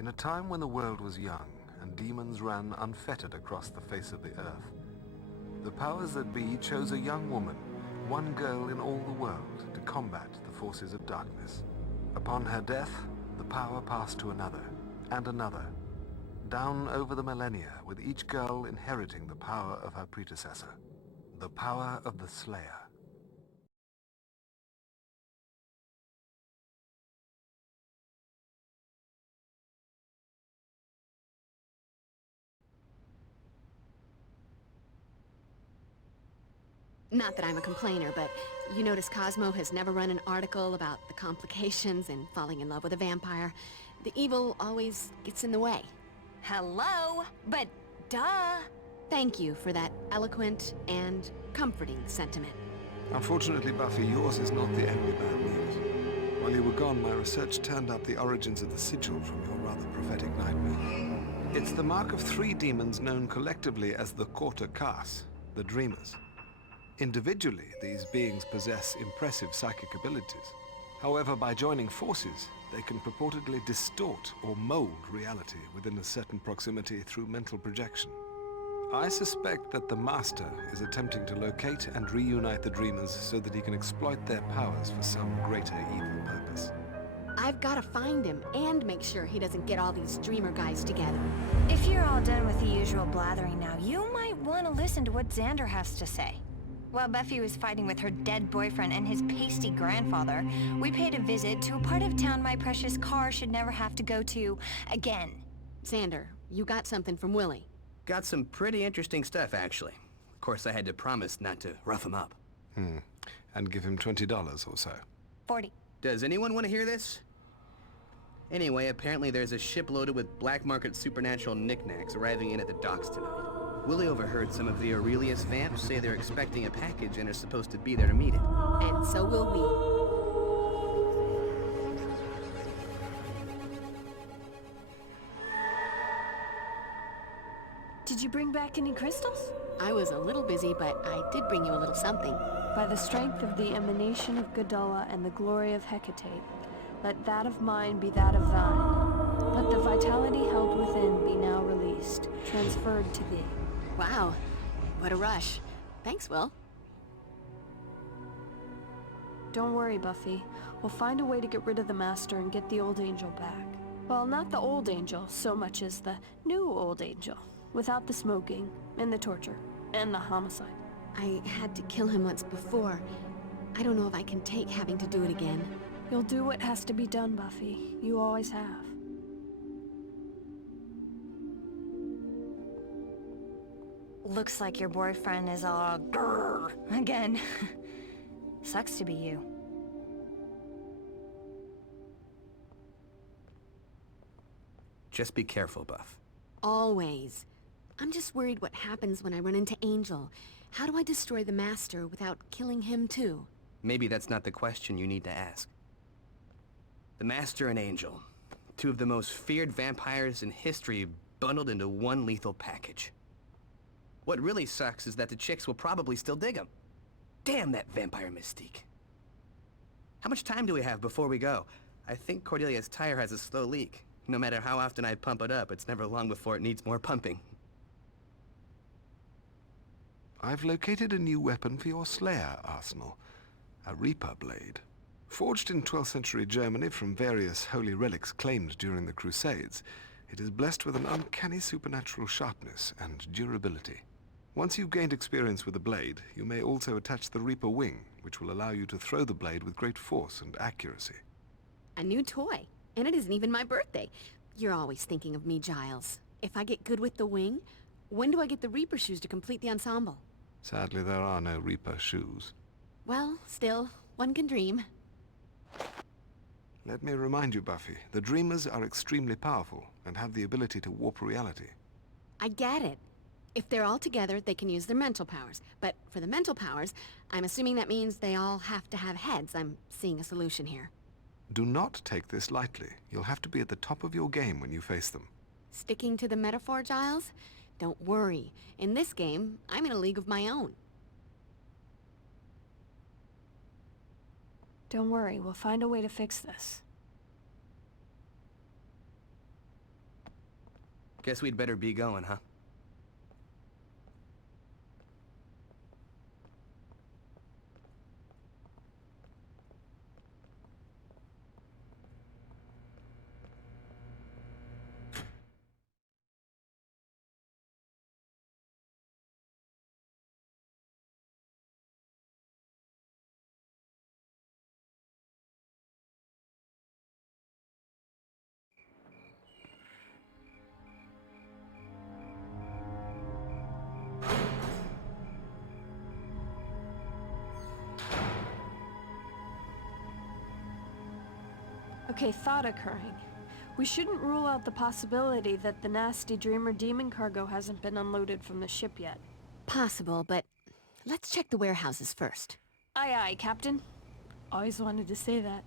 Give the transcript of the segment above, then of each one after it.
In a time when the world was young and demons ran unfettered across the face of the earth, the powers that be chose a young woman, one girl in all the world, to combat the forces of darkness. Upon her death, the power passed to another, and another, down over the millennia, with each girl inheriting the power of her predecessor, the power of the Slayer. Not that I'm a complainer, but you notice Cosmo has never run an article about the complications in falling in love with a vampire. The evil always gets in the way. Hello? But duh! Thank you for that eloquent and comforting sentiment. Unfortunately, Buffy, yours is not the only bad news. While you were gone, my research turned up the origins of the sigil from your rather prophetic nightmare. It's the mark of 3 demons known collectively as the Quarter Cas, the Dreamers. Individually, these beings possess impressive psychic abilities. However, by joining forces, they can purportedly distort or mold reality within a certain proximity through mental projection. I suspect that the Master is attempting to locate and reunite the Dreamers so that he can exploit their powers for some greater evil purpose. I've got to find him and make sure he doesn't get all these Dreamer guys together. If you're all done with the usual blathering now, you might want to listen to what Xander has to say. While Buffy was fighting with her dead boyfriend and his pasty grandfather, we paid a visit to a part of town my precious car should never have to go to again. Xander, you got something from Willie. Got some pretty interesting stuff, actually. Of course, I had to promise not to rough him up. And give him $20 or so. 40. Does anyone want to hear this? Anyway, apparently there's a ship loaded with black market supernatural knickknacks arriving in at the docks tonight. Willie overheard some of the Aurelius vamps say they're expecting a package and are supposed to be there to meet it. And so will we. Did you bring back any crystals? I was a little busy, but I did bring you a little something. By the strength of the emanation of Gadala and the glory of Hecate, let that of mine be that of thine. Let the vitality held within be now released, transferred to thee. Wow, what a rush. Thanks, Will. Don't worry, Buffy. We'll find a way to get rid of the Master and get the old angel back. Well, not the old angel so much as the new old angel. Without the smoking, and the torture, and the homicide. I had to kill him once before. I don't know if I can take having to do it again. You'll do what has to be done, Buffy. You always have. Looks like your boyfriend is all grrr again. Sucks to be you. Just be careful, Buff. Always. I'm just worried what happens when I run into Angel. How do I destroy the Master without killing him too? Maybe that's not the question you need to ask. The Master and Angel, 2 of the most feared vampires in history, bundled into one lethal package. What really sucks is that the chicks will probably still dig him. Damn that vampire mystique. How much time do we have before we go? I think Cordelia's tire has a slow leak. No matter how often I pump it up, it's never long before it needs more pumping. I've located a new weapon for your Slayer arsenal. A Reaper blade. Forged in 12th century Germany from various holy relics claimed during the Crusades, it is blessed with an uncanny supernatural sharpness and durability. Once you've gained experience with the blade, you may also attach the Reaper wing, which will allow you to throw the blade with great force and accuracy. A new toy. And it isn't even my birthday. You're always thinking of me, Giles. If I get good with the wing, when do I get the Reaper shoes to complete the ensemble? Sadly, there are no Reaper shoes. Well, still, one can dream. Let me remind you, Buffy, the Dreamers are extremely powerful and have the ability to warp reality. I get it. If they're all together, they can use their mental powers. But for the mental powers, I'm assuming that means they all have to have heads. I'm seeing a solution here. Do not take this lightly. You'll have to be at the top of your game when you face them. Sticking to the metaphor, Giles? Don't worry. In this game, I'm in a league of my own. Don't worry, we'll find a way to fix this. Guess we'd better be going, huh? Okay, thought occurring. We shouldn't rule out the possibility that the nasty Dreamer demon cargo hasn't been unloaded from the ship yet. Possible, but let's check the warehouses first. Aye, aye, Captain. Always wanted to say that.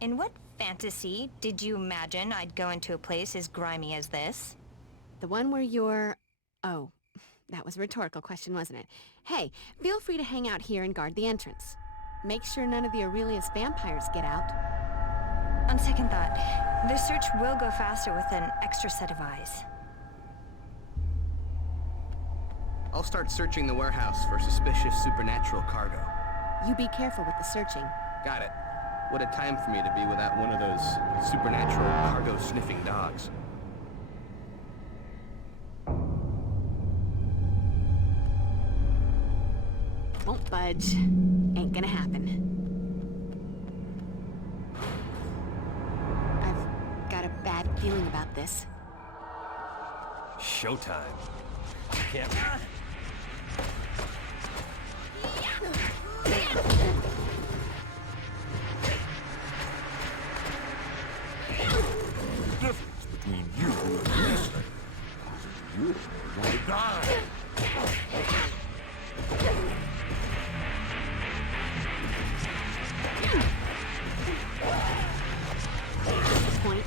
In what fantasy did you imagine I'd go into a place as grimy as this? The one where you're... Oh, that was a rhetorical question, wasn't it? Hey, feel free to hang out here and guard the entrance. Make sure none of the Aurelius vampires get out. On second thought, the search will go faster with an extra set of eyes. I'll start searching the warehouse for suspicious supernatural cargo. You be careful with the searching. Got it. What a time for me to be without one of those supernatural cargo-sniffing dogs. Won't budge. Ain't gonna happen. I've got a bad feeling about this. Showtime. Can't... The difference between you and me, Slayer. You're gonna die. Point.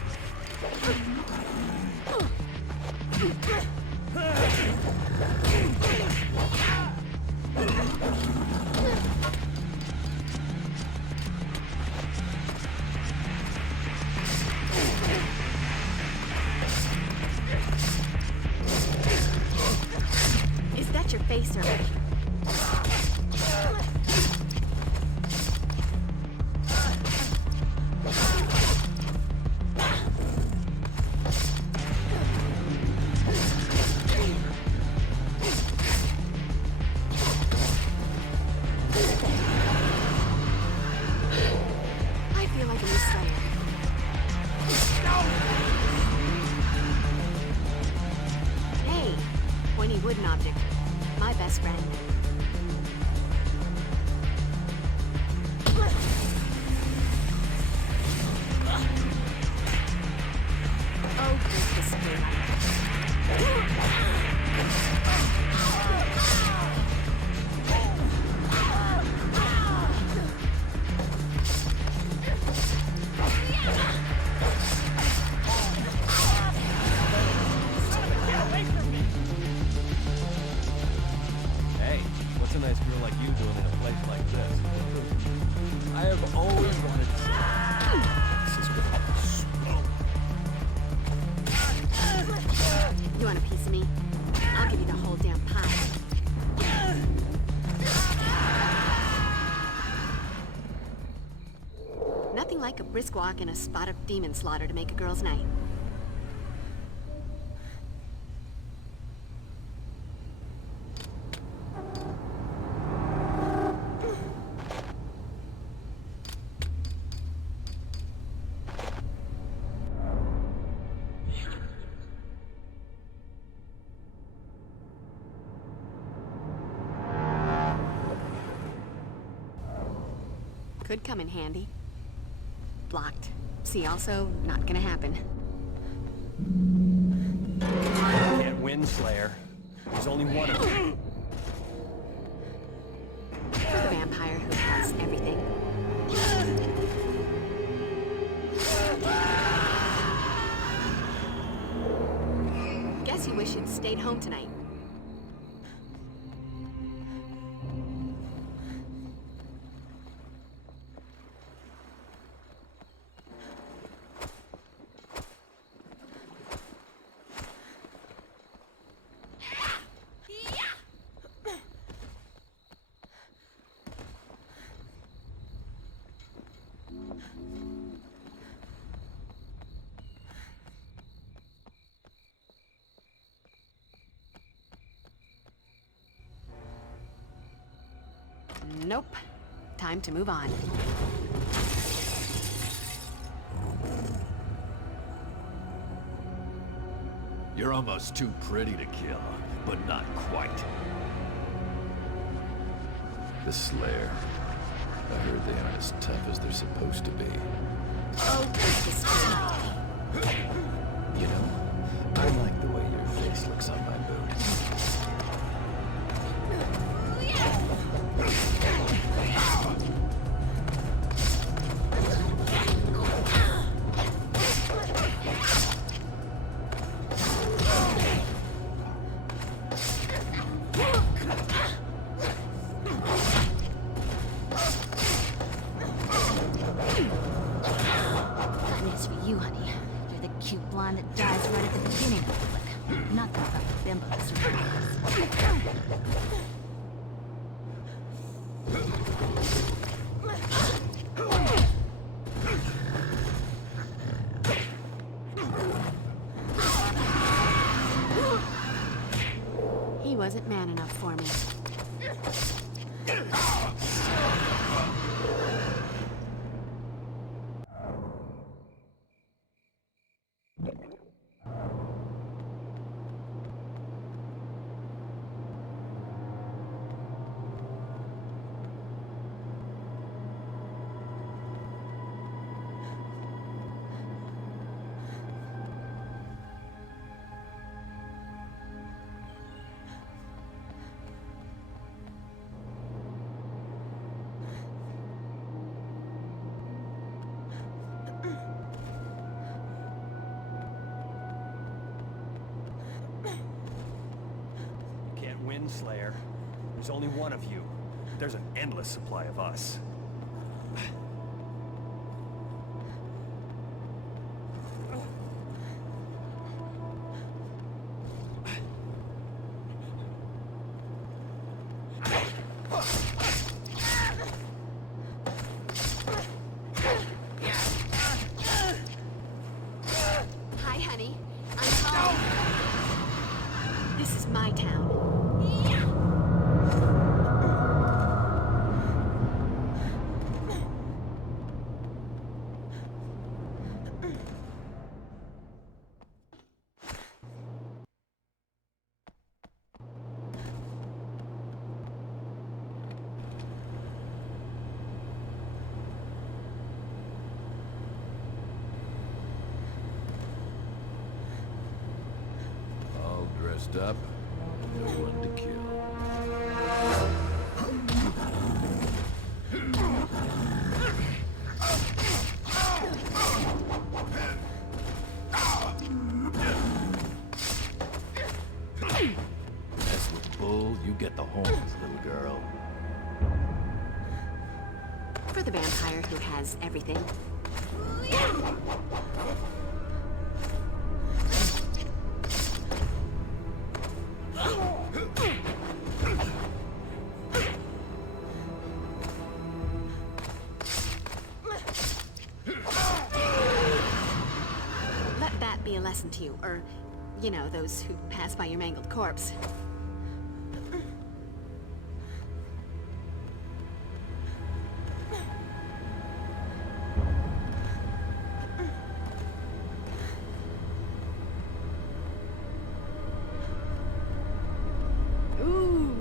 Is that your face, or... wooden object. My best friend. Oh, this is Hey, what's a nice girl like you doing in a place like this? I have always wanted to see this is smoke. You want a piece of me? I'll give you the whole damn pie. Nothing like a brisk walk and a spot of demon slaughter to make a girl's night. Could come in handy. Blocked. See, also, not gonna happen. Can't win, Slayer. There's only one of them. For the vampire who has everything. Guess you wish you'd stayed home tonight. Nope. Time to move on. You're almost too pretty to kill, but not quite. The Slayer. I heard they aren't as tough as they're supposed to be. Oh, this is You know, I like the way your face looks on my boots. You, honey. You're the cute blonde that dies right at the beginning of the flick. Not the fucking bimbo that survives. He wasn't man enough for me. Win, Slayer. There's only one of you. There's an endless supply of us. Hi, honey. I'm home. This is my town. All dressed up, no one to kill. Mess with Bull, you get the horns, little girl. For the vampire who has everything. Let that be a lesson to you, or, you know, those who pass by your mangled corpse. Ooh.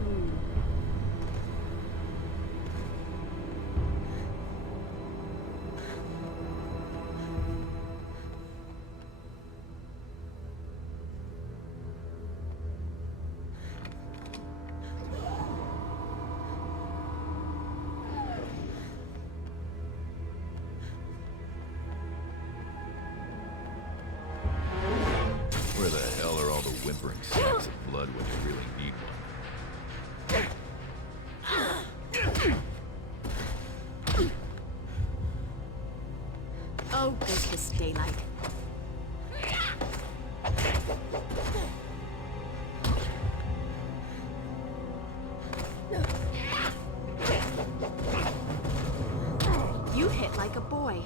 Where the hell are all the whimpering sacks of blood when you really need one? Oh, go kiss daylight. You hit like a boy.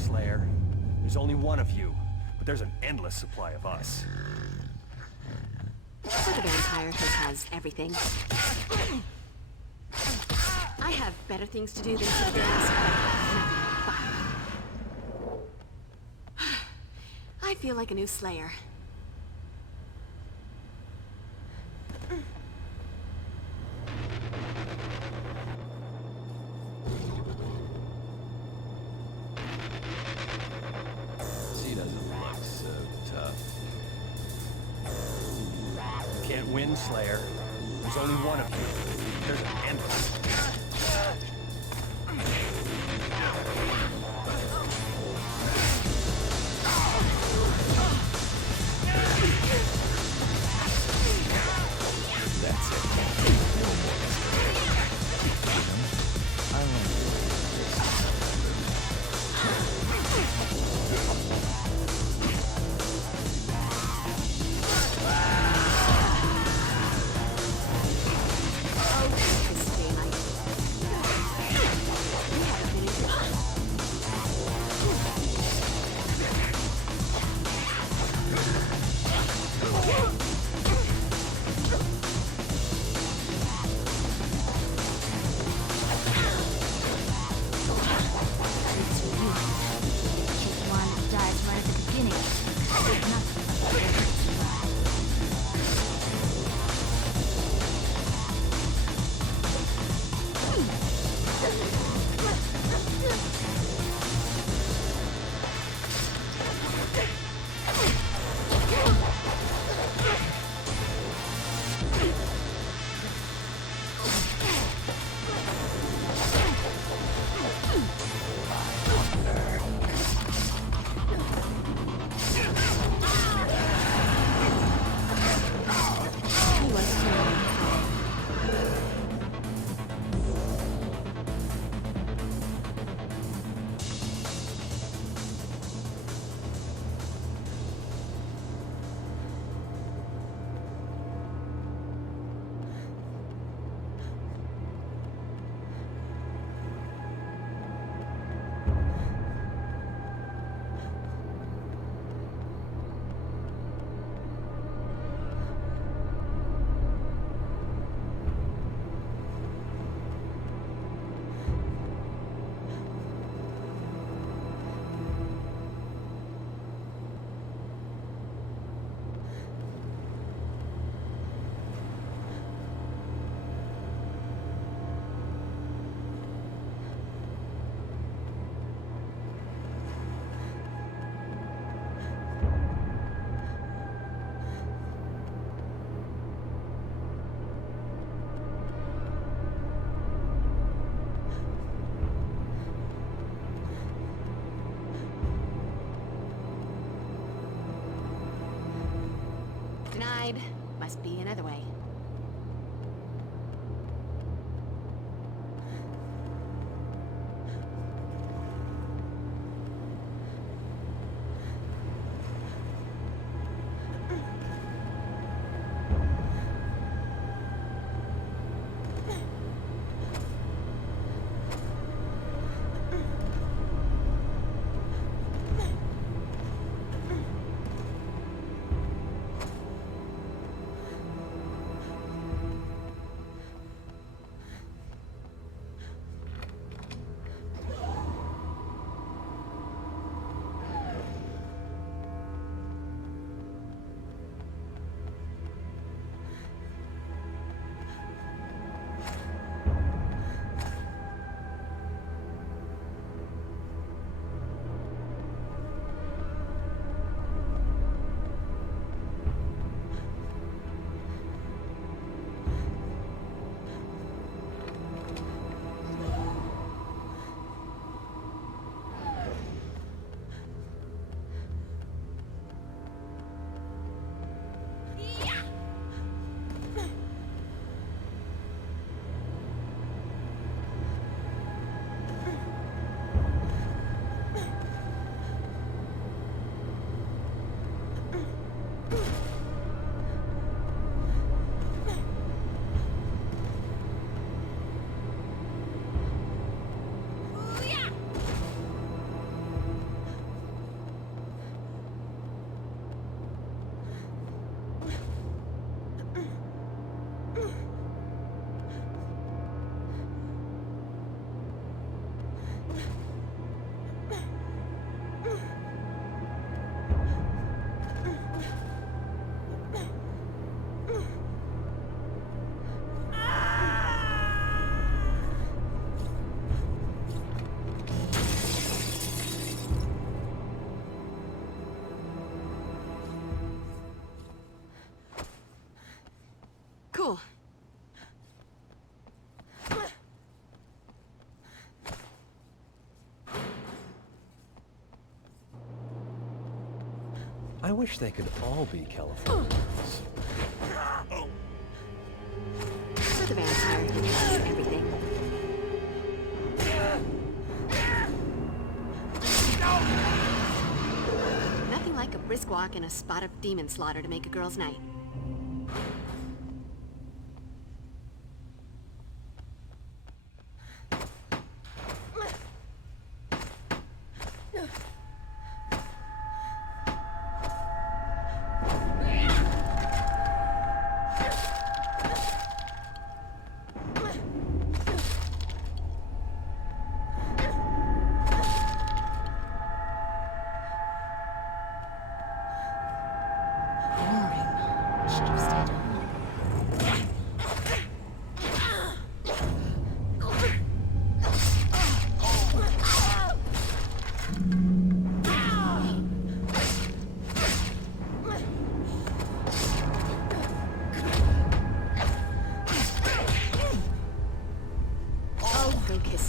Slayer. There's only one of you, but there's an endless supply of us. For the vampire who has everything. I have better things to do than sit there and I feel like a new Slayer. She doesn't look so tough. Can't win, Slayer. There's only one of you. There's an endless. That's it. No more. I like Denied. Must be another way. I wish they could all be Californians. For the vampire who has everything. Nothing like a brisk walk and a spot of demon slaughter to make a girl's night.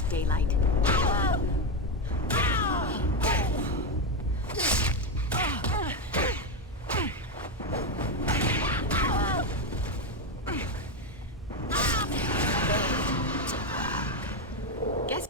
Daylight. Guess.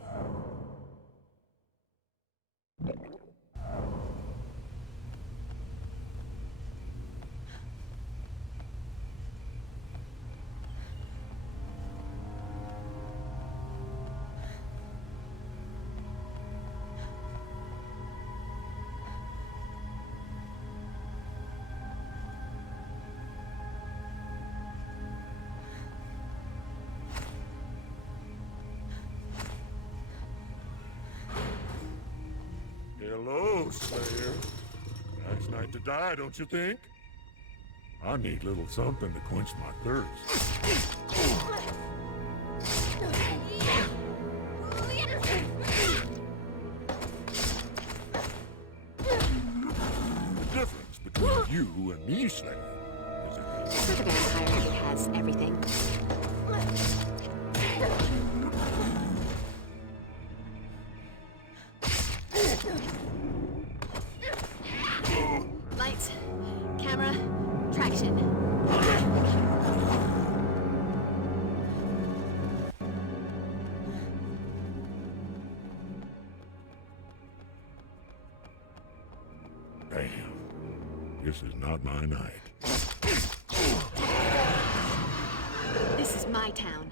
Hello, Slayer. Nice night to die, don't you think? I need a little something to quench my thirst. The difference between you and me, Slayer, is that For the vampire who has everything. Lights, camera, traction. damn, this is not my night. This is my town.